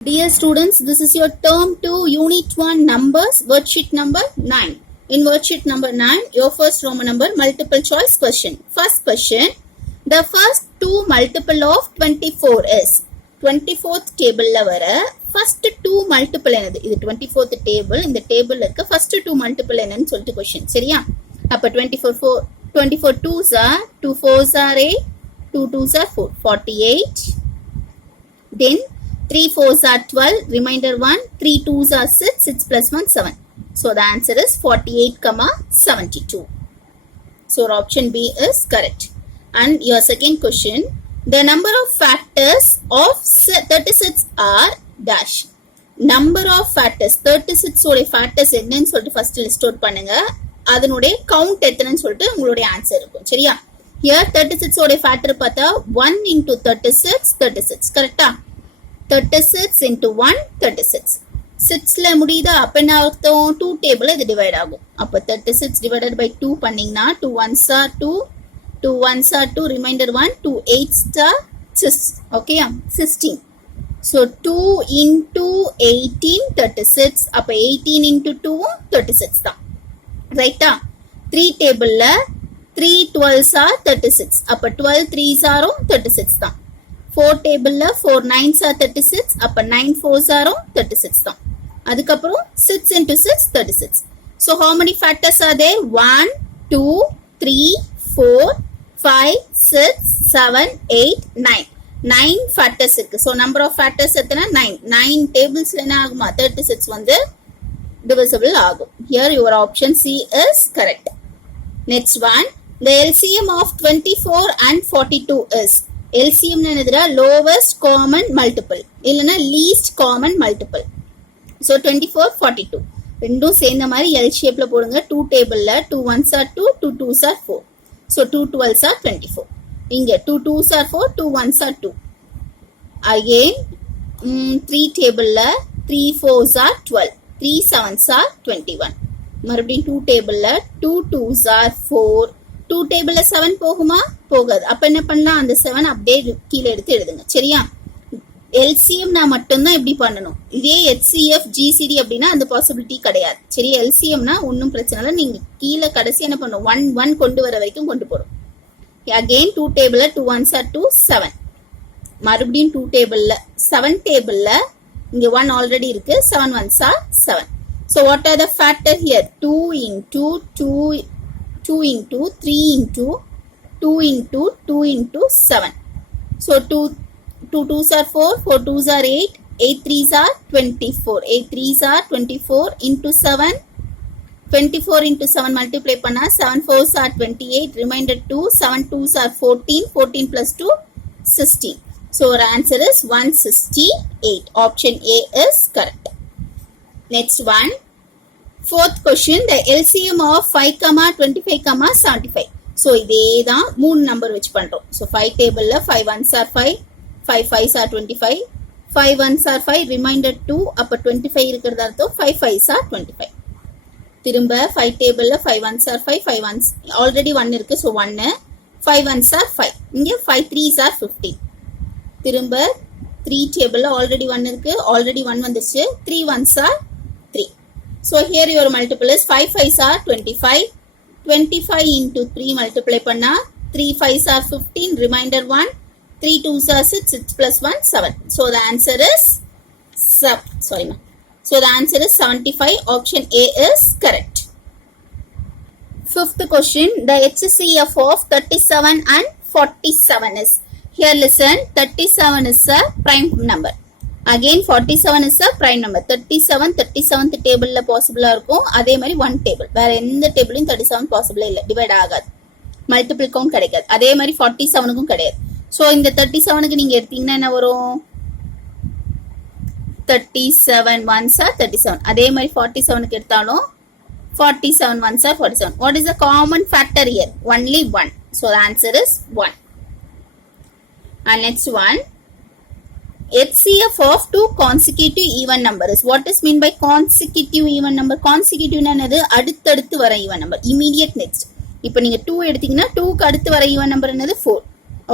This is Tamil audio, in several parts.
Dear students, this is your term 2 unit 1 numbers worksheet number 9. In worksheet number 9, your first Roman number multiple choice question. First question, the first two multiple of 24 is 24th table la vara first two multiple enadhu idu 24th table இந்த table irukka first two multiple ennu solittu question சரியா அப்ப 24 2s are 2 4s are 8 2 2s are 4 48 then 3 4s are 12 remainder 1 3 2s are 6 6 plus 1 7 so the answer is 48,72 so option B is correct. And your second question, the number of factors of 36 are dash. Number of factors 36 ஓட factors என்னன்னு சொல்லிட்டு first list out பண்ணுங்க. அதனுடைய count எத்தனைன்னு சொல்லிட்டு உங்களுடைய ஆன்சர் இருக்கும் சரியா. Here 36 ஓட factor பார்த்தா 1 into 36 36 கரெக்டா. 36 into 1 36 6ல முடியுதா அப்ப என்ன அர்த்தம் 2 டேபிள் இது டிவைட் ஆகும். அப்ப 36 divided by 2 பண்ணீங்கன்னா 2 1s are 2 2 1s are 2 remainder 1 2 8s are 6 okay 16 so 2 into 18 36 அப்ப 18 into 2 36 தான் ரைட்டா 3 டேபிள்ல 3 12s are 36 அப்ப 12 3s are 36 தான் 4 டேபிள்ல 4 9s are 36 அப்ப 9 4s are 36 தான் அதுக்கு அப்புறம் 6 into 6 36 so how many factors are there 1 2 3 4 5 6 7 8 9 9 factors இருக்கு so number of factors எத்தனை 9 tablesல என்ன ஆகுமா 36 வந்து divisible ஆகும் here your option C is correct. Next one, the LCM of 24 and 42 is LCM என்னதுடா lowest common multiple இல்லனா least common multiple so 24 42 ரெண்டும் சேர்ந்த மாதிரி L shapeல போடுங்க 2 டேபிள்ல 2 1s are 2 2 2s are 4 so 2 12s are 24 இங்க 2 2s are 4 2 1s are 2 again 3 டேபிள்ல 3 4s are 12 3 7s are 21 மறுபடியும் 2 டேபிள்ல 2 2s are 4 2 டேபிள்ல 7 போகுமா போகாது அப்ப என்ன பண்ணலாம் அந்த 7 அப்படியே கீழ எடுத்து எழுதுங்க சரியா LCM நான் மட்டும் தான் இப்படி பண்ணனும் இதே HCF GCD அப்படினா அந்த பாசிபிலிட்டி கிடையாது சரி LCM னா ஒண்ணும் பிரச்சனை இல்ல நீங்க கீழ கடைசி என்ன பண்ணனும் 1 1 கொண்டு வர வரைக்கும் கொண்டு போறோம் again 2 டேபிள்ல 2 1s are 2 7 மறுபடியும் 2 டேபிள்ல 7 டேபிள்ல இங்க 1 ஆல்ரெடி இருக்கு 7 1s are 7 so what are the factor here 2 into 2 into 3 into 2 into 2 into 7 so 2 2s are 4 4 2s are 8 8 3s are 24 8 3s are 24 into 7 24 into 7 multiply பண்ணா 7 4s are 28 remainder 2 7 2s are 14 14 plus 2 16 so our answer is 168 option A is correct. Next one, fourth question, the LCM of 5 25 75 so இதே தான் மூணு நம்பர் வெச்சு பண்றோம் so 5 டேபிள்ல 5 1s are 5 5 5s are 25 5 1s are 5 remainder 2 அப்ப 25 இருக்குறது அர்த்தம் 5 5s are 25 திரும்ப 5 டேபிள்ல 5 1s are 5 5 1s ஆல்ரெடி 1 இருக்கு so 1 5 1s are 5 இங்க 5 3s are 15 திரும்ப 3 டேபிள்ல ஆல்ரெடி 1 இருக்கு ஆல்ரெடி 1 வந்துச்சு 3 1s are 3 so here your multiple is 5 5s are 25 25 into 3 multiply பண்ணா 3 5s are 15 remainder 1 3 2s are 6 6 plus 1 7 so the answer is so the answer is 75 option A is correct. Fifth question, the HCF of 37 and 47 is here listen 37 is a prime number again 47 is a prime number 37th table la possible இருக்கும் அதே மாதிரி 1 table வேற எந்த டேபிளையும் 37 possible இல்ல டிவைட் ஆகாது மல்டிபிள் கவுண்ட் கிடைக்காது அதே மாதிரி 47 க்கும் கிடையாது சோ இந்த 37 க்கு நீங்க எடுத்தீங்கன்னா என்ன வரும் 37 1s are 37 அதே மாதிரி 47 க்கு எடுத்தாலும் 47 1s are 47 what is the common factor here only 1 so the answer is 1. And next one, HCF of two consecutive even numbers what is mean by consecutive even number consecutive னா என்னது அடுத்தடுத்து வர even number immediate next இப்போ நீங்க 2 எடுத்தீங்கன்னா 2 க்கு அடுத்து வர even number என்னது 4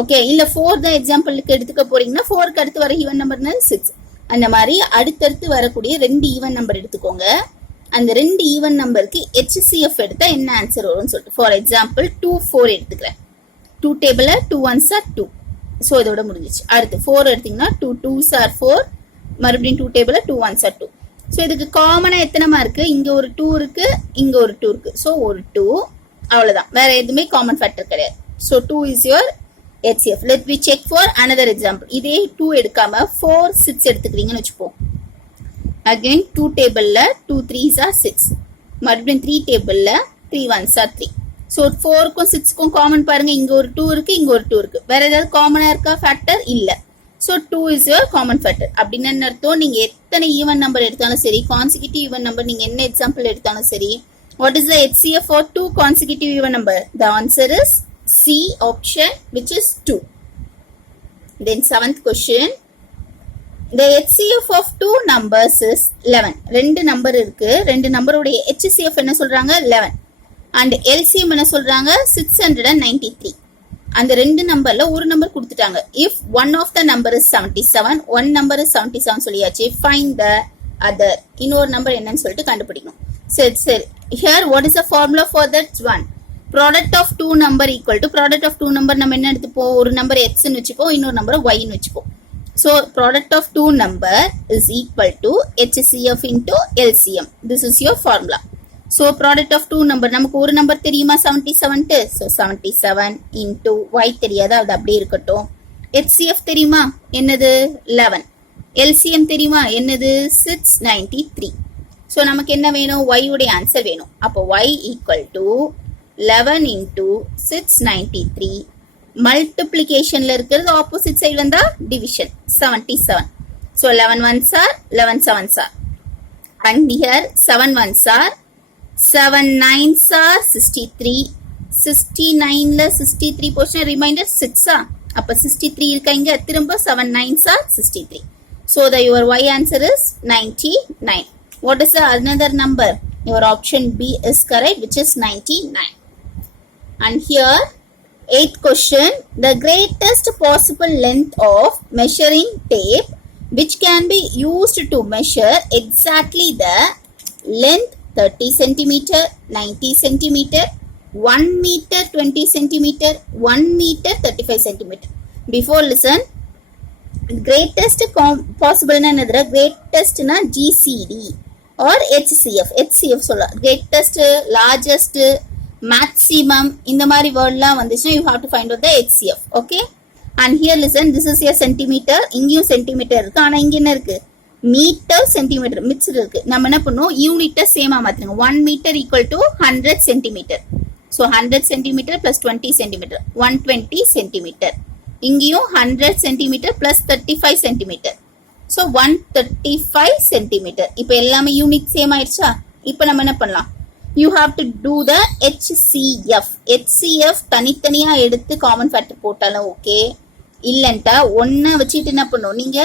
ஓகே இல்ல 4 தான் எக்ஸாம்பிளுக்கு எடுத்துக்க போறீங்கன்னா 4 க்கு அடுத்து வர even number என்னது 6 அந்த மாதிரி அடுத்தடுத்து வரக்கூடிய 2 ஈவன் நம்பர் எடுத்துக்கோங்க. அந்த 2 ஈவன் நம்பருக்கு HCF எடுத்தா என்ன ஆன்சர் வரும்னு சொல்லிட்டு ஃபார் எக்ஸாம்பிள் 2 4 எடுத்துக்கிறேன். 2 டேபிள்ல 2 1s are 2. ஸோ இதோட முடிஞ்சிச்சு. அடுத்து 4 எடுத்தீங்கன்னா 2 2s are 4, மறுபடியும் 2 டேபிள்ல 2 1s are 2. ஸோ இதுக்கு காமனா எத்தனைமா இருக்கு? இங்க ஒரு 2 இருக்கு, இங்க ஒரு 2 இருக்கு. ஸோ ஒரு 2, அவ்வளவுதான். வேற எதுவுமே காமன் ஃபேக்டர் கிடையாது. So 2 is your HCF. Let me check for another example. இதே 2 எடுக்காம 4 6 எடுத்துக்கிறீங்கன்னு வச்சுப்போம். Again 2 டேபிள்ல 2 3s are 6, மறுபடியும் 3 டேபிள்ல 3 1s are 3. ஸோ 4க்கும் 6க்கும் காமன் பாருங்க. இங்க ஒரு 2 இருக்கு, இங்க ஒரு 2 இருக்கு. வேற ஏதாவது காமனா இருக்கா ஃபேக்டர்? இல்ல. So 2 is your common factor. அப்படின்னு என்ன அர்த்தம்? நீங்க எத்தனை ஈவன் நம்பர் எடுத்தாலும் சரி, கான்சிக்யூட்டிவ் ஈவன் நம்பர் நீங்க என்ன எக்ஸாம்பிள் எடுத்தாலும் சரி, what is the HCF for 2 consecutive even number? The answer is C option, which is 2. Then 7th question. The HCF of 2 numbers is 11. ரெண்டு நம்பர் இருக்கு. ரெண்டு நம்பருடைய HCF என்ன சொல்றாங்க? 11. And LCM என்ன சொல்றாங்க? 693. அந்த ரெண்டு நம்பர்ல ஒரு நம்பர் கொடுத்துட்டாங்க. If one of the number is 77, one number is 77 சொல்லியாச்சு. Find the other. இன்னொரு நம்பர் என்னன்னு சொல்லிட்டு கண்டுபிடிக்கணும். சரி. Here what is the formula for that one? Product of 2 number equal to product of 2 number நம்ம என்ன எடுத்துப்போம்? ஒரு நம்பர் x ன்னு வச்சுப்போம், இன்னொரு நம்பர் y ன்னு வச்சுப்போம். So product of 2 number is equal to HCF into LCM. This is your formula. So product of 2 number நமக்கு ஒரு நம்பர் தெரியுமா? 77. So 77 into y தெரியாதா? அது அப்படியே இருக்கட்டும். HCF தெரியுமா? என்னது? 11. LCM தெரியுமா? என்னது? 693. So நமக்கு என்ன வேணும்? y உடைய ஆன்சர் வேணும். அப்போ y equal to 11 into 693. மல்டிப்ளிகேஷன்ல இருக்கிறது ஆப்போசிட் சைடு வந்தா division 77. So 11 ones are 11 sevens are. And here 7 ones are 7 nines are 63. 69ல 63 portion remainder 6 ஆ? அப்ப 63 இருக்கா இங்க? திரும்ப 7 nines are 63. So the your y answer is 99. What is the another number? Your option B is correct, which is 99. And here 8th question. The greatest possible length of measuring tape which can be used to measure exactly the length 30 centimeter, 90 centimeter, 1 meter 20 centimeter, 1 meter 35 centimeter. Before listen. Greatest possible na enadra? Greatest na GCD or HCF. HCF சொல்ல. Greatest, largest, maximum இந்த மாதிரி வேர்ட்லாம் வந்துச்சுன்னா you have to find out the HCF. Okay? And here listen, this is a centimeter. இங்கேயும் சென்டிமீட்டர் இருக்கு. ஆனா இங்க என்ன இருக்கு? மீட்டர் சென்டிமீட்டர் மிக்ஸ்டு இருக்கு. நம்ம என்ன பண்ணுவோம்? யூனிட்டை சேமா மாத்துங்க. 1 metre equal to 100 centimetre. So 100 centimetre plus 20 centimetre 120 centimetre. இங்கேயும் 100 centimetre plus 35 centimetre. So 135 centimetre. இப்போ எல்லாமே யூனிட் சேம் ஆயிடுச்சா? இப்போ நம்ம என்ன பண்ணலாம்? You have to do the HCF. HCF தனித்தனியா எடுத்து காமன் ஃபேக்டர் போட்டாலும் ஓகே. இல்லன்ட்டா ஒன்ன வச்சுட்டு என்ன பண்ணும்? நீங்க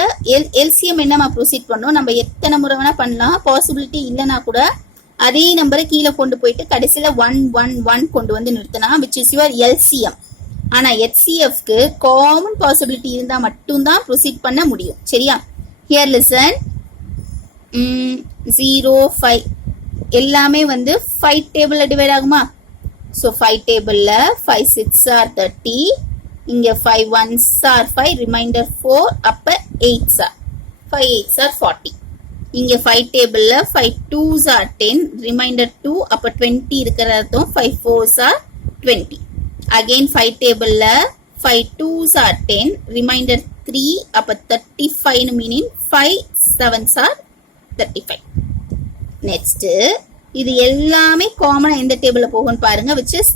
LCM என்னமா ப்ரொசீட் பண்ணும்? நம்ம எத்தனை முறை வேணா பண்ணலாம். பாசிபிலிட்டி இல்லைன்னா கூட அதே நம்பரை கீழே கொண்டு போயிட்டு கடைசியில 1 1 1 கொண்டு வந்து நிறுத்தினா which is your LCM. ஆனா HCFக்கு காமன் பாசிபிலிட்டி இருந்தா மட்டும்தான் ப்ரொசீட் பண்ண முடியும். சரியா? Here listen. 0 5 எல்லாமே வந்து 5 டேபிள்ல டிவைட் ஆகுமா? ஸோ 5 டேபிள்ல 5 6 are 30. இங்க 5 1s are 5, ரிமைண்டர் 4. அப்ப 8s are 5 8s are 40. இங்க 5 டேபிள்ல 5 2s are 10, ரிமைண்டர் 2. அப்ப 20 இருக்கிற அர்த்தம் 5 4s are 20. அகைன் 5 டேபிள்ல 5 2s are 10, ரிமைண்டர் 3. அப்ப 35 மீனிங் 5 7s are 35. நெக்ஸ்ட் இது எல்லாமே காமனா எந்த டேபிள்ல போகும்னு பாருங்க, which is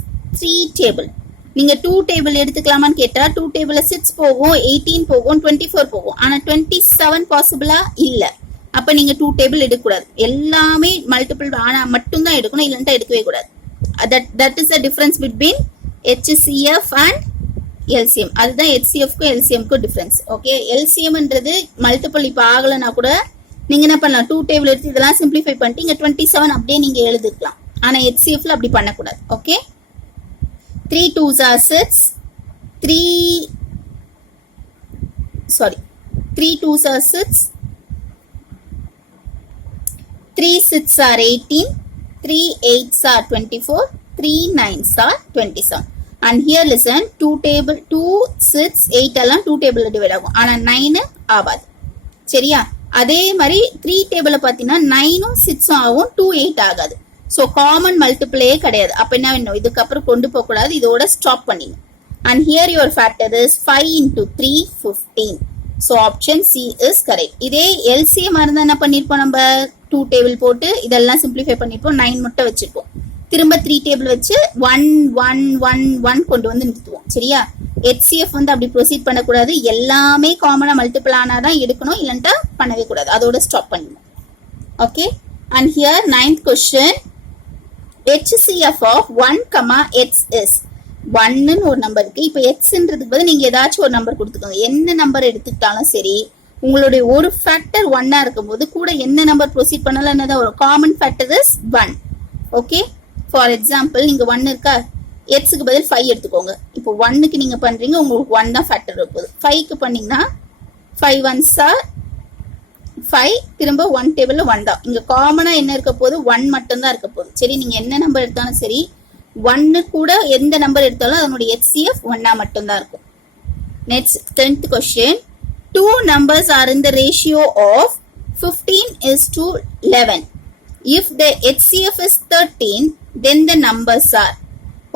3 டேபிள். நீங்க 2 டேபிள் எடுத்துக்கலாமான்னு கேட்டா 2 டேபிள்ல 6 போகும், 18 போகும், 24 போகும். ஆனா 27 பாசிபிளா இல்ல. அப்ப நீங்க 2 டேபிள் எடுக்க கூடாது. எல்லாமே மல்டிபிள் ஆனா மட்டும் தான் எடுக்கணும், இல்லன்னா எடுக்கவே கூடாது. that is the difference between HCF and LCM. அதுதான் HCF க்கும் LCM க்கும் டிஃபரன்ஸ். ஓகே, LCMன்றது மல்டிபிள் இப்ப ஆகலனா கூட நீங்க என்ன பண்ணலாம்? 2 டேபிள் எடுத்து இதெல்லாம் சிம்பிளிஃபை பண்ணிட்டு இங்க 27 அப்படியே நீங்க எழுதிக்கலாம். ஆனா HCFல அப்படி பண்ணக்கூடாது. Okay, 3 2s are 6, 3 2s are 6, 3 6 are 18, 3 8s are 24, 3 9s are 27. And here listen, 2 6 8 எல்லாம் 2 டேபிள்ல டிவைட் ஆகும். ஆனா 9 ஆகாது. சரியா? அதே மாதிரி 3 டேபிள்ல பாத்தீங்கன்னா 9ம் 6ம் ஆகும், 2 8 ஆகாது. சோ காமன் மல்டிபிளே கிடையாது. அப்ப என்ன வேணும்? இதுக்கு அப்புறம் கொண்டு போக கூடாது. இதோட ஸ்டாப் பண்ணிங்க. And here your factor is 5 into 3 15. So option C is correct. இதே LCM இருந்தா என்ன பண்ணிருப்போம்? நம்ம 2 டேபிள் போட்டு இதெல்லாம் சிம்பிளிஃபை பண்ணிருப்போம். 9 மட்டும் வச்சிருப்போம். திரும்ப 3 டேபிள் வச்சு 1 1 1 1 கொண்டு வந்து நிறுத்துவோம். சரியா? HCF வந்து அப்படி ப்ரொசீட் பண்ணக்கூடாது. எல்லாமே காமனா மல்டிபிள் ஆனாதான் எடுக்கணும், இல்லைன்னா பண்ணவே கூடாது. அதோட ஸ்டாப் பண்ணிடணும். Okay. And here 9th question, HCF of 1, x is 1ன்னு ஒரு நம்பர் இருக்கு. இப்ப எக்ஸ்ன்றதுக்கு பதில் நீங்க ஏதாச்சும் ஒரு நம்பர் கொடுத்துக்கோங்க. என்ன நம்பர் எடுத்துக்கிட்டாலும் சரி, உங்களுடைய ஒரு ஃபேக்டர் 1ஆ இருக்கும்போது கூட என்ன நம்பர் ப்ரொசீட் பண்ணாலும் என்னதான் ஒரு common factor is 1. Okay. For example நீங்க 1 இருக்கா, எக்ஸுக்கு பதில் 5 எடுத்துக்கோங்க. இப்போ 1க்கு நீங்க பண்றீங்க, உங்களுக்கு 1 தான் ஃபேக்டர் இருப்போது. 5க்கு பண்ணீங்கன்னா 5 1s are 5, திரும்ப 1 டேபிள்ல 1 தான். இங்க காமனா என்ன இருக்க போது? 1 மட்டும் தான் இருக்க போகுது. சரி, நீங்க என்ன நம்பர் எடுத்தாலும் சரி, 1 கூட எந்த நம்பர் எடுத்தாலும் அதனுடைய HCF 1ஆ மட்டும் தான் இருக்கும். Next 10th question, 2 numbers are in the ratio of 15:11. If the HCF is 13, then the numbers are.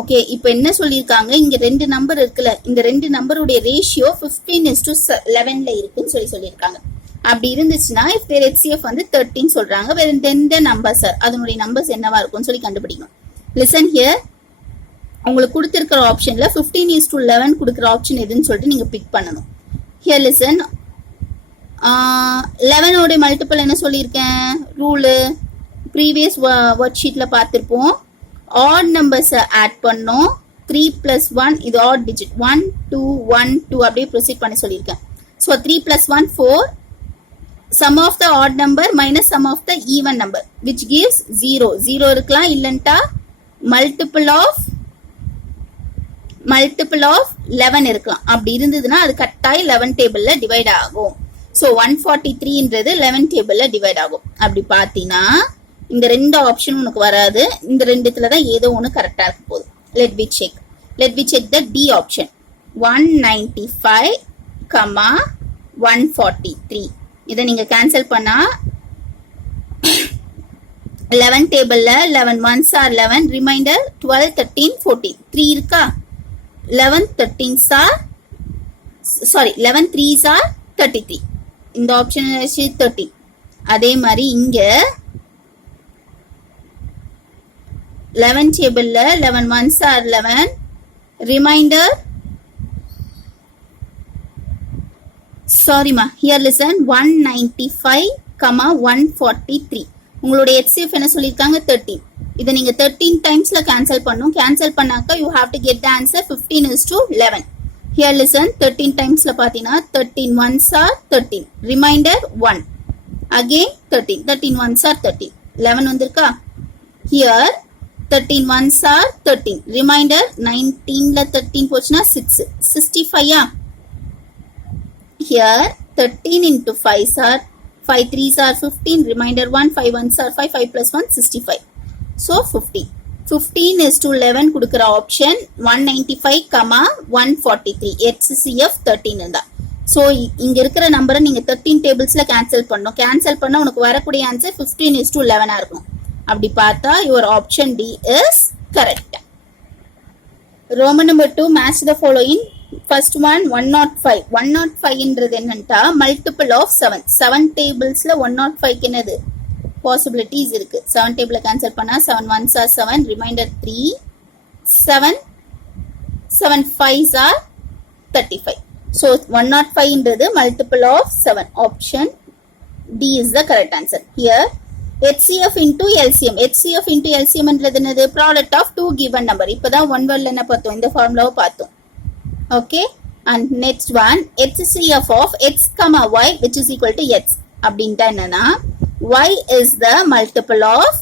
Okay, இப்போ என்ன சொல்லியிருக்காங்க? இங்க ரெண்டு நம்பர் இருக்குல்ல, இந்த ரெண்டு நம்பருடைய ரேஷியோ 15:11ல இருக்குன்னு சொல்லியிருக்காங்க. அப்படி இருந்துச்சுன்னா if their HCF வந்து 13 சொல்றாங்க, then the numbers are, அதனுடைய நம்பர்ஸ் என்னவா இருக்கும்னு சொல்லி கண்டுபிடிக்கணும். Listen here, உங்களுக்கு கொடுத்திருக்கிற ஆப்ஷன்ல 15:11 கொடுக்கிற ஆப்ஷன் எதுன்னு சொல்லிட்டு நீங்க பிக் பண்ணணும். Here listen, 11 ஓட மல்டிபிள் என்ன சொல்லியிருக்கேன்? ரூலு ப்ரீவியஸ் ஒர்க் ஷீட்ல பார்த்திருப்போம். ஆட் நம்பர்ஸ் ஆட் பண்ணோம். 3 + 1 இது ஆட் டிஜிட். 1 2 1 2 அப்படியே ப்ரொசீட் பண்ணி சொல்லியிருக்கேன். So 3 + 1 4. sum of the odd number minus sum of the even number which gives 0. 0 இருக்கலாம், இல்லன்ட்டா multiple of 11 இருக்கலாம். அப்படி இருந்ததுன்னா அது கட்டாய் 11 டேபிள்ல டிவைட் ஆகும். ஸோ 143ன்றது 11 டேபிள்ல டிவைட் ஆகும். அப்படி பார்த்தீங்கன்னா இந்த ரெண்டு ஆப்ஷன் உனக்கு வராது. இந்த ரெண்டுத்துல தான் ஏதோ ஒன்று கரெக்டா இருக்க போகுது. let me check the D option. 195, 143. இதை நீங்க கேன்சல் பண்ணா 11 டேபிள்ல 11 1s are 11, ரிமைண்டர் 12 13 14 3 இருக்கா. 11 13s are 11 3s are 33. இந்த ஆப்ஷன் 30. அதே மாதிரி இங்க 11 டேபிள்ல 11 1s are 11, ரிமைண்டர் சாரிமா, ஹியர் லிசன் 195, 143. உங்களுடைய HCF என்ன சொல்லியிருக்காங்க? 13. இதை நீங்க 13 டைம்ஸ்ல கேன்சல் பண்ணும். கேன்சல் பண்ணாக்க you have to get the answer 15:11. Hear listen, 13 டைம்ஸ்ல பாத்தீங்கன்னா 13 1s are 13, reminder 1, again 13, 13 1s are 13, 11 வந்திருக்கா. ஹியர் 13 1s are 13, ரிமைண்டர் 19ல 13 போச்சுன்னா 6, 65. Here 13 into 5s are 5 3s are 15, remainder 1, 5 1s are 5, 5 plus 1 65. So 50. 15:11 கொடுக்கிற ஆப்ஷன் 195, 143. HCF 13 இருந்தா. So இங்க இருக்கிற நம்பரை நீங்க 13 டேபிள்ஸ்ல கேன்சல் பண்ணணும். கேன்சல் பண்ணா உனக்கு வரக்கூடிய ஆன்சர் 15:11 இருக்கும். அப்படி பார்த்தா your option D is correct. Roman number 2, match the following. First one 105. 105 என்றது என்னன்னா மல்டிபிள் ஆஃப் 7. 7 டேபிள்ஸ்ல 105 என்னது பாசிபிலிட்டிஸ் இருக்கு. 7 டேபிள கேன்சல் பண்ணா 7 1s are 7, reminder 3, 7 7 5s are 35. So 105 என்றது multiple of 7. Option D is the correct answer. Here HCF into LCM. HCF into LCM என்றது என்னது? Product of 2 given number. இப்பதான் 1 வேர்ட்ல என்ன பார்த்தோம்? இந்த ஃபார்முலாவை பார்த்தோம். Okay, and next one, HCF of x, y which is equal to x. அப்படின்ட்டா என்னன்னா y is the multiple of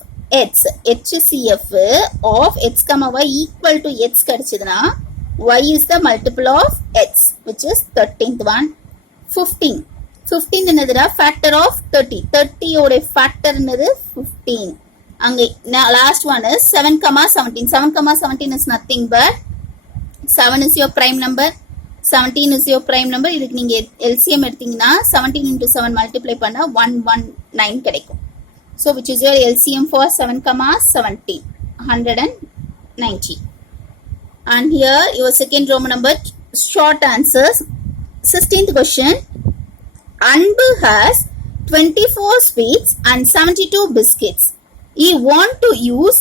x. HCF of x, y equal to x கிடைச்சதுன்னா y is the multiple of x, which is 13th one. 15 என்னதுடா? factor of 30. 30 ஓட factor என்னது? 15. Last one is 7, 17. 7, 17 is nothing but 7 is your prime number, 17 is your prime number. இதுக்கு நீங்க LCM எடுத்தீங்கன்னா 17 into 7 multiply பண்ணா 119 கிடைக்கும். So which is your LCM for 7, 17? 190. And here your second Roman number, short answers. 16th question. Anbu has 24 sweets and 72 biscuits. You want to use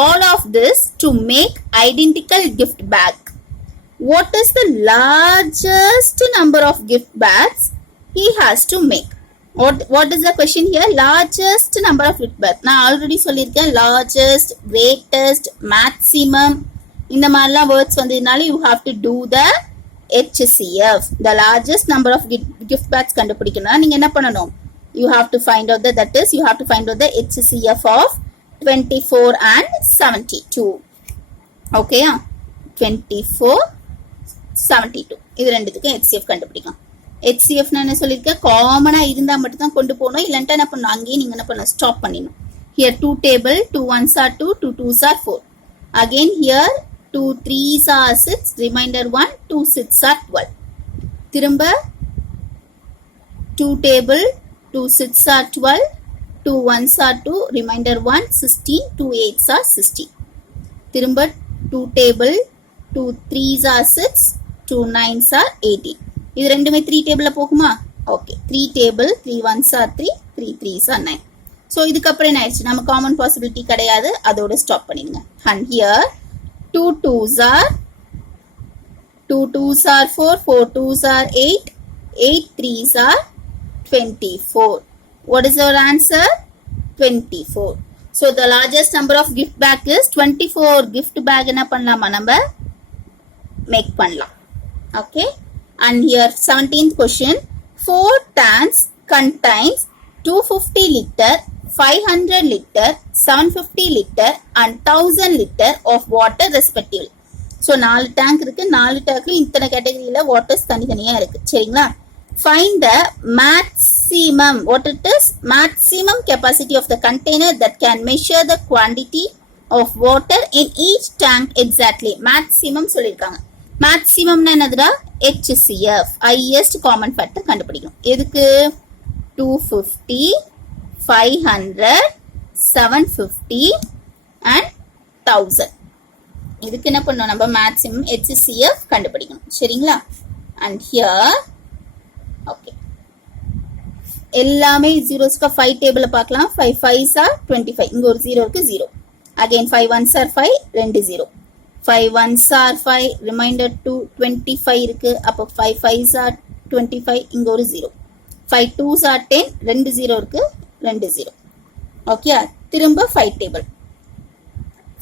all of this to make identical gift bag. What is the largest number of gift bags he has to make? What is the question here? Largest number of gift bags. நான் already சொல்லிருக்கேன், largest, greatest, maximum இந்த மாதிரிலாம் words வந்ததுனால you have to do the HCF. The largest number of gift bags கண்டுபிடிக்கணும்னா நீங்க என்ன பண்ணணும்? You have to find out the HCF of 24 and 72. Okay? 24, 72. இது ரெண்டுத்துக்கும் HCF கண்டுபிடிக்கலாம். HCF நான் என்ன சொல்லிருக்கேன், காமனா இருந்தா மட்டும் தான் கொண்டு போகணும், இல்லைன்னா என்ன பண்ணணும், அங்கேயே நீங்க என்ன பண்ணணும், ஸ்டாப் பண்ணிடணும். Here 2 table, 2 1s are 2, 2 2s are 4. Again here 2 3s are 6, remainder 1, 2 6s are 12. திரும்ப 2 table, 2 6 are 12, 2 1s are 2, remainder 1, 16, 2 8s are 16. திரும்ப 2 table, 2 3s are 6, 2 9s are 18. இது ரெண்டுமே 3 டேபிள்ல போகுமா? Okay. 3 table, 3 1s are 3, 3 3s are 9. So இதுக்கப்புறம் என்ன ஆயிடுச்சு, நம்ம காமன் பாசிபிலிட்டி கிடையாது, அதோட ஸ்டாப் பண்ணிடுங்க. And here 2 2s are 4, 4 2s are 8, 8 3s are 24. What is our answer? 24. So the largest number of gift bag is 24 gift bag என்ன பண்ணலாமா நம்ம மேக் பண்ணலாம். Okay? And here 17th question. 4 tanks contains 250 liter, 500 liter, 750 liter and 1000 liter of water respectively. So 4 tank இருக்கு, 4 tankல இத்தனை கேட்டகரியில வாட்டர்ஸ் தனித்தனியா இருக்கு. சரிங்களா? Find the maximum, what it is, maximum capacity of the container that can measure the quantity of water in each tank exactly. Maximum சொல்லிருக்காங்க. மேக்ஸிமம்னா என்னதுடா? HCF, highest common factor கண்டுபிடிக்கணும். எதுக்கு? 250, 500, 750 and 1000. இதுக்கு என்ன பண்ணணும், நம்ம மேக்ஸிமம் HCF கண்டுபிடிக்கணும். சரிங்களா? and here okay, எல்லாமே ஜீரோஸ்க்கு 5 டேபிள்ல பார்க்கலாம். 5 5s are 25, இங்க ஒரு 0 இருக்கு, 0. again 5 1s are 5, 2 0. 5 1s are 5, remainder 2, 25 இருக்கு, அப்போ 5 5s are 25, இங்க ஒரு 0. 5 2s are 10, 2 0 இருக்கு, 2 0. ஓகே, திரும்ப 5 table.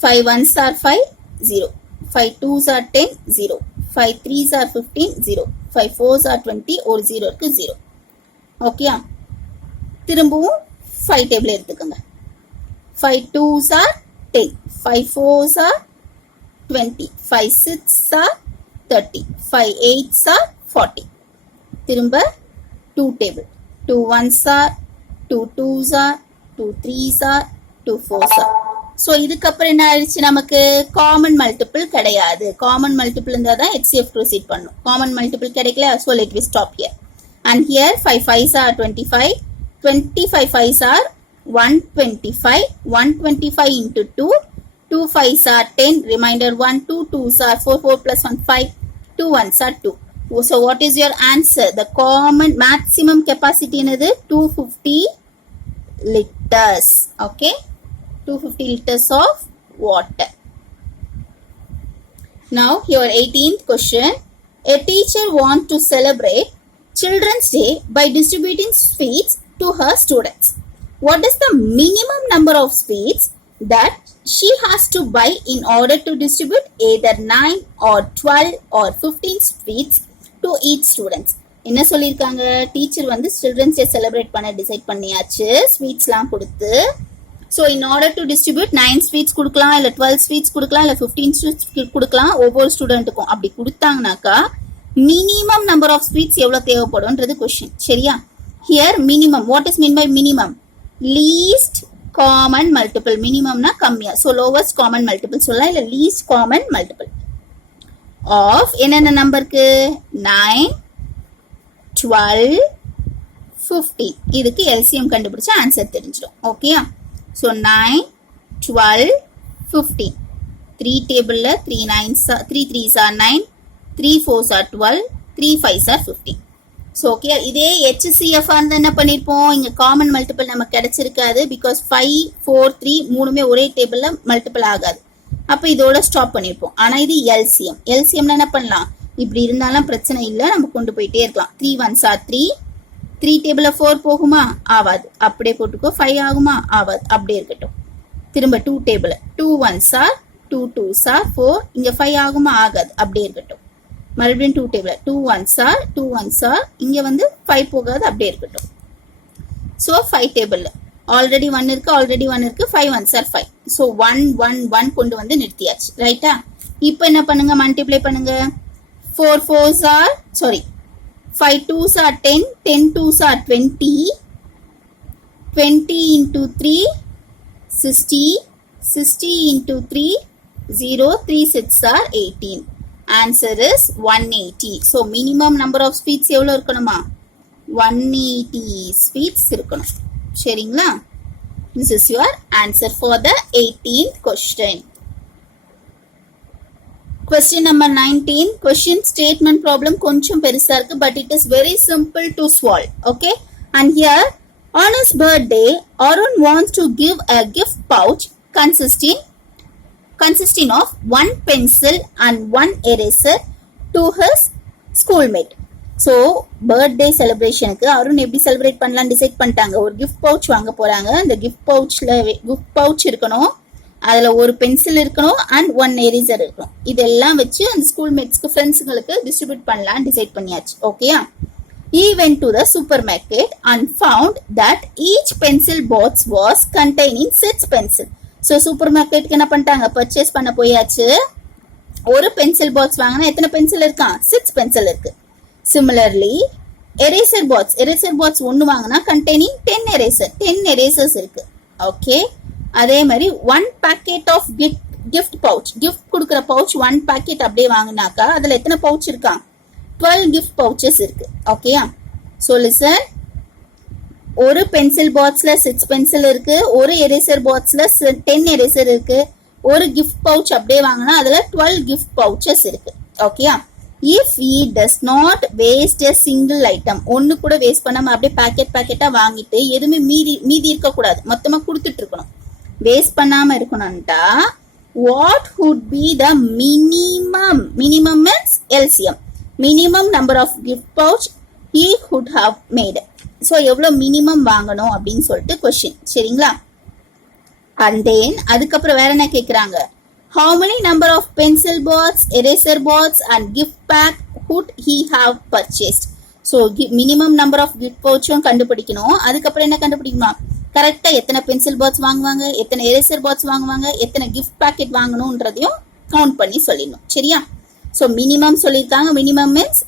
5 1s are 5, 0. 5 2s are 10, 0. 5 3s are 15, 0. 5 4s are 20, ஒரு 0 இருக்கு, 0. ஓகே, திரும்பவும் 5 டேபிள் எடுத்துக்கோங்க. 5 2s are 10, 5 4s are 20, 5 6s are 30, 5 8s are 40. திரும்ப 2 table. 2 1s are, 2 2s are, 2 3s are, 2 4s are. So இதுக்கப்புறம் என்ன ஆயிடுச்சு, நமக்கு காமன் மல்டிபிள் கிடையாது. காமன் மல்டிபிள் இருந்தால் தான் HCF ப்ரொசீட் பண்ணும். காமன் மல்டிபிள் கிடைக்கல, so let we stop here. And here 5 5s are 25, 25 5s are 125, 125 into 2, 2 5s are 10, remainder 1, 2 2s are 4, 4 plus 1 5, 2 1s are 2. So what is your answer? The common maximum capacity is 250 liters. Okay, 250 liters of water. Now your 18th question. A teacher wants to celebrate Children's Day by distributing sweets to her students. What is the minimum number of sweets that she has to buy in order to distribute either 9 or 12 or 15 sweets to each students? என்ன சொல்லிருக்காங்க, டீச்சர் வந்து சில்ட்ரன்ஸ் டே செலிப்ரேட் பண்ண டிசைட் பண்ணியாச்சு, ஸ்வீட்ஸ்லாம் கொடுத்து. So in order to distribute 9 sweets கொடுக்கலாம், இல்லை 12 ஸ்வீட்ஸ் கொடுக்கலாம், இல்லை 15 ஸ்வீட்ஸ் கொடுக்கலாம் ஒவ்வொரு ஸ்டூடெண்ட்டுக்கும். அப்படி கொடுத்தாங்கனாக்கா மினிமம் நம்பர் ஆஃப் ஸ்வீட்ஸ் எவ்வளோ தேவைப்படும்ன்றது கொஸ்டின். சரியா? Here minimum, what is mean by minimum? least common multiple. மினிமம்னா கம்மியா, so lowest common multiple சொல்லலாம், இல்ல least common multiple of என்னென்ன நம்பருக்கு 9, 12, 15. இதுக்கு LCM கண்டுபிடிச்சா ஆன்சர் தெரிஞ்சிடும். ஓகேயா? so 9, 12, 15. 3 டேபிள்ல 3 3s are 9, 3 4s are 12, 3 5s are 15. So okay, இதே HCF இருந்தால் என்ன பண்ணியிருப்போம், இங்கே காமன் மல்டிபிள் நமக்கு கிடைச்சிருக்காது. பிகாஸ் 5, 4, 3 மூணுமே ஒரே டேபிளில் மல்டிபிள் ஆகாது. அப்போ இதோட ஸ்டாப் பண்ணியிருப்போம். ஆனால் இது LCM. LCMனா என்ன பண்ணலாம், இப்படி இருந்தாலும் பிரச்சனை இல்லை, நம்ம கொண்டு போயிட்டே இருக்கலாம். 3 1s are 3, 3 டேபிளில் 4 போகுமா, ஆகாது. அப்படியே போட்டுக்கோ. 5 ஆகுமா, ஆகாது. அப்படியே இருக்கட்டும். திரும்ப 2 table 2 1s are 2 2s are 4, இங்கே 5 ஆகுமா, ஆகாது. அப்படியே இருக்கட்டும். மறுபடியும் 2 table 2 1s are 2 1s are, இங்க வந்து 5 போகாது. அப்படியே இருக்கட்டும். ஸோ 5 டேபிள் ஆல்ரெடி 1 இருக்கு, 5 1s are 5. ஸோ 1 1 1 கொண்டு வந்து நிறுத்தியாச்சு. ரைட்டா? இப்போ என்ன பண்ணுங்க, மல்டிப்ளை பண்ணுங்க. 4 4s are 5 2s are 10, 10 2s are 20, 20 into 3 60, 60 into 3 0, 3 6 are 18. Answer is 180. So minimum number of speeds எவ்வளவு இருக்கணுமா, 180 speeds இருக்கணும். சரிங்களா? This is your answer for the 18th question. Question number 19. Question statement problem கொஞ்சம் பெருசா இருக்கு, but it is very simple to solve. Okay? And here, on his birthday, Arun wants to give a gift pouch consisting of 1 pencil and 1 eraser to his schoolmate. So birthday celebration க்கு அருண் எப்படி செலிப்ரேட் பண்ணலாம் டிசைட் பண்ணிட்டாங்க. ஒரு கிஃப்ட் பவுச் வாங்க போறாங்க. அந்த கிஃப்ட் பவுச் இருக்கணும், அதுல ஒரு பென்சில் இருக்கணும் அண்ட் 1 எரேசர் இருக்கணும். இதெல்லாம் வச்சு அந்த ஸ்கூல்மேட்ஸ்க்கு ஃப்ரெண்ட்ஸுங்களுக்கு டிஸ்ட்ரிபியூட் பண்ணலாம் டிசைட் பண்ணியாச்சு. ஓகேயா? He went to the supermarket and found that each pencil box was containing 6 pencils. So super மார்க்கெட்டுக்கு என்ன பண்ணிட்டாங்க, பர்ச்சேஸ் பண்ண போயாச்சு. ஒரு பென்சில் பாக்ஸ் வாங்கினா எத்தனை பென்சில் இருக்கான், 6 பென்சில் இருக்கு. சிமிலர்லி எரேசர் பாக்ஸ் ஒன்று வாங்கினா கண்டெய்னிங் 10 எரேசர்ஸ் இருக்கு. ஓகே, அதே மாதிரி 1 packet of gift pouch, gift கொடுக்குற பவுச் 1 பேக்கெட் அப்படியே வாங்கினாக்கா அதில் எத்தனை பவுச் இருக்கான், 12 கிஃப்ட் பவுச்சஸ் இருக்கு. ஓகேயா? ஸோ லிசன், ஒரு பென்சில் பாக்ஸ்ல 6 பென்சில் இருக்கு, ஒரு எரேசர் பாக்ஸ்ல 10 எரேசர் இருக்கு, ஒரு கிஃப்ட் பவுச் அப்படியே வாங்கினா அதுல 12 கிஃப்ட் பவுச்சஸ் இருக்கு. ஓகேயா? If he does not waste a single item, ஒன்னு கூட வேஸ்ட் பண்ணாம அப்படியே பேக்கெட்டா வாங்கிட்டு எதுவுமே மீதி இருக்க கூடாது, மொத்தமா கொடுத்துட்டு இருக்கணும், வேஸ்ட் பண்ணாம இருக்கணும்டா what would be the minimum means LCM, minimum number of gift pouch he could have made. So எவ்வளோ மினிமம் வாங்கணும் அப்படின்னு சொல்லிட்டு கொஸ்டின். சரிங்களா? அண்ட் தென் அதுக்கப்புறம் வேற என்ன கேட்குறாங்க, how many number of pencil box, eraser box and gift pack could he have purchased. So minimum number of gift பவுச்சும் கண்டுபிடிக்கணும். அதுக்கப்புறம் என்ன கண்டுபிடிக்கணும், கரெக்டாக எத்தனை பென்சில் பாக்ஸ் வாங்குவாங்க, எத்தனை எரேசர் பாக்ஸ் வாங்குவாங்க, எத்தனை கிஃப்ட் பேக்கெட் வாங்கணுன்றதையும் கவுண்ட் பண்ணி சொல்லிடணும். சரியா? ஸோ மினிமம் சொல்லியிருக்காங்க. Minimum means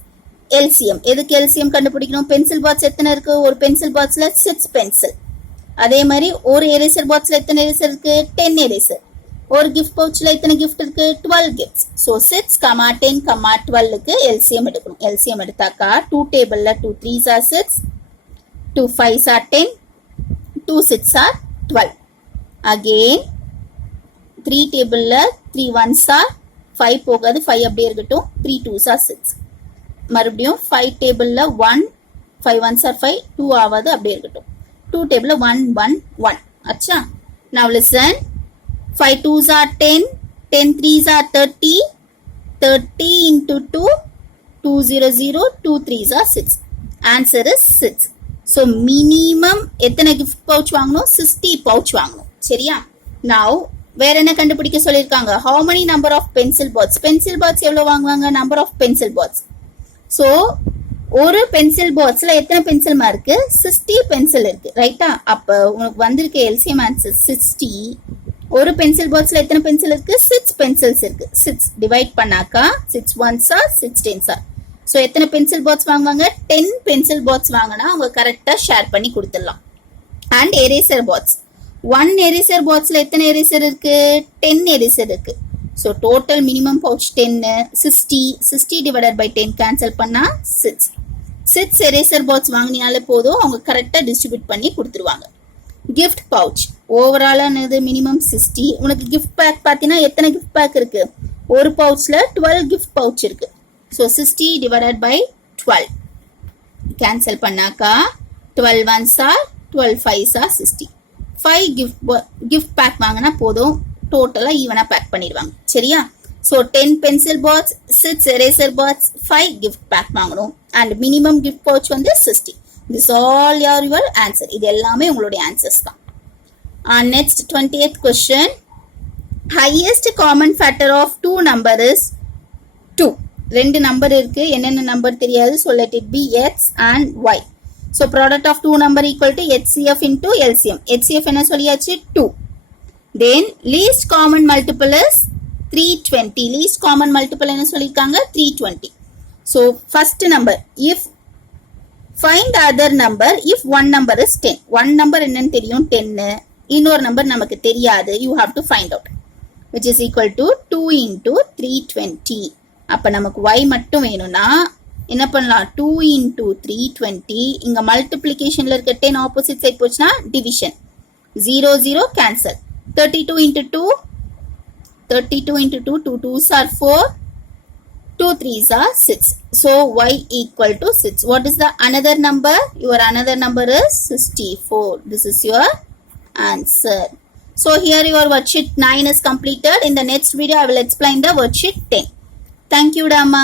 LCM. எதுக்கு LCM கண்டுபிடிக்கணும், பென்சில் பாக்ஸ் எத்தனை இருக்கு, ஒரு பென்சில் பாக்ஸ்ல 6 பென்சில். அதே மாதிரி ஒரு எரேசர் பாக்ஸ்ல எத்தனை எரேசர் இருக்கு, 10 எரேசர். ஒரு கிஃப்ட் பவுச்ல எத்தனை கிஃப்ட் இருக்கு, 12 கிஃப்ட்ஸ். ஸோ 6, 10, 12க்கு LCM எடுக்கணும். LCM எடுத்தாக்கா 2 டேபிள்ல 2 3s are 6, 2 5s are 10, 2 6 are 12. Again 3 டேபிள்ல 3 1s are 5 போகாது, 5 அப்படியே இருக்கட்டும். 3 2s are 6. மறுபடியும் 5 டேபிள்ல 1, 5 1s are 5, 2 ஆகாது, அப்படியே இருக்கட்டும். 2 டேபிள்ல 1 1 1. அச்சா? now listen, 5 2s are 10, 10 3s are 30, 30 into 2, 2 0 0, 2 3s are 6. Answer is 6. So minimum எத்தனை gift pouch வாங்கணும், 60 pouch வாங்கணும். சரியா? now வேற என்ன கண்டுபிடிக்க சொல்லியிருக்காங்க, how many number of pencil box, pencil box எவ்வளவு வாங்குவாங்க, number of pencil box. So ஒரு பென்சில் பாக்ஸ்ல எத்தனை பென்சில் இருக்கு, 60 பென்சில் இருக்கு. ரைட்டா? அப்ப உனக்கு வந்திருக்க LCM ஆன்சர் 60. ஒரு பென்சில் பாக்ஸ்ல எத்தனை பென்சில் இருக்கு, 6 பென்சில்ஸ் இருக்கு. 6 டிவைட் பண்ணாக்கா 6 1s are 6 10s are. So எத்தனை பென்சில் பாக்ஸ் வாங்குவாங்க, 10 பென்சில் பாக்ஸ் வாங்கினா அவங்க கரெக்டா ஷேர் பண்ணி கொடுத்துடலாம். and eraser box. One eraser box ல எத்தனை eraser இருக்கு? 10 eraser இருக்கு. So total minimum pouch 10, 60 divided by 10 cancel பண்ணா 6. 6 eraser box வாங்கினாலே போதும், அவங்க கரெக்டா டிஸ்ட்ரிபியூட் பண்ணி கொடுத்துருவாங்க. gift pouch overall ஆனது minimum 60. உனக்கு gift pack பார்த்தீங்கன்னா எத்தனை gift pack இருக்கு? ஒரு pouchல 12 gift pouch இருக்கு. So 60 divided by 12 cancel பண்ணாக்கா 12 ones are 12 5s are 60. 5 gift pack வாங்கினா போதும், டோட்டலா ஈவனா பேக் பண்ணிடுவாங்க. சரியா? So 10 pencil box, 6 eraser box, 5 gift pack வாங்கணும் and minimum gift pouch வந்து 60. This all your answer. இது எல்லாமே உங்களுடைய answers தான். Next 20th question. Highest common factor of two number is 2. ரெண்டு நம்பர் இருக்கு, என்னென்ன நம்பர் தெரியாது. So let it be x and y. So product of two number equal to HCF into LCM. HCF என்ன சொல்லியாச்சு? 2. Then least common multiple is 320. Least common multiple என்ன சொல்லிருக்காங்க? 320. So first number, if find other number if one number is 10. One number என்னன்னு தெரியும்? 10. இன்னொரு நம்பர் நமக்கு தெரியாது. You have to find out. Which is equal to 2 into 320. அப்ப நமக்கு y மட்டும் வேணும்னா என்ன பண்ணலாம்? 2 into 320. இங்க மல்டிப்ளிகேஷன்ல இருக்க 10 ஆப்போசிட் சைட் போச்சுன்னா division. 0 0 cancel. 32 into 2. 32 into 2. 2 2s are 4. 2 3s are 6. So y equal to 6. What is the another number? Your another number is 64. This is your answer. So here your worksheet 9 is completed. In the next video I will explain the worksheet 10. Thank you, Dhamma.